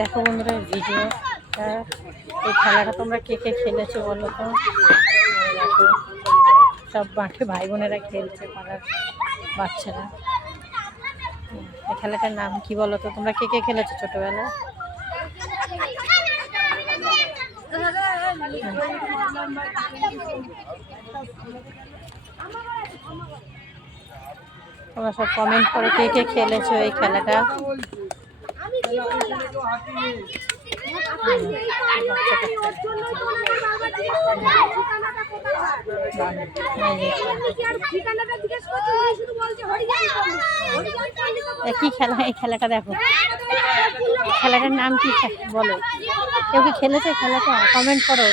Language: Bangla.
দেখো বন্ধুরা ভিডিওটা, এই খেলাটা তোমরা কে কে খেলেছো বলো তো। দেখো সব মাঠে ভাই বোনেরা খেলছে, পাড়ার বাচ্চারা। এই খেলাটার নাম কি বলো তো, তোমরা কে কে খেলেছো ছোটবেলায়? তোমরা সব কমেন্ট করে কে কে খেলেছো এই খেলাটা। কি খেলা এই খেলাটা? দেখো খেলাটার নাম কি বলো, কেউ কি খেলেছে খেলাটা? কমেন্ট করো।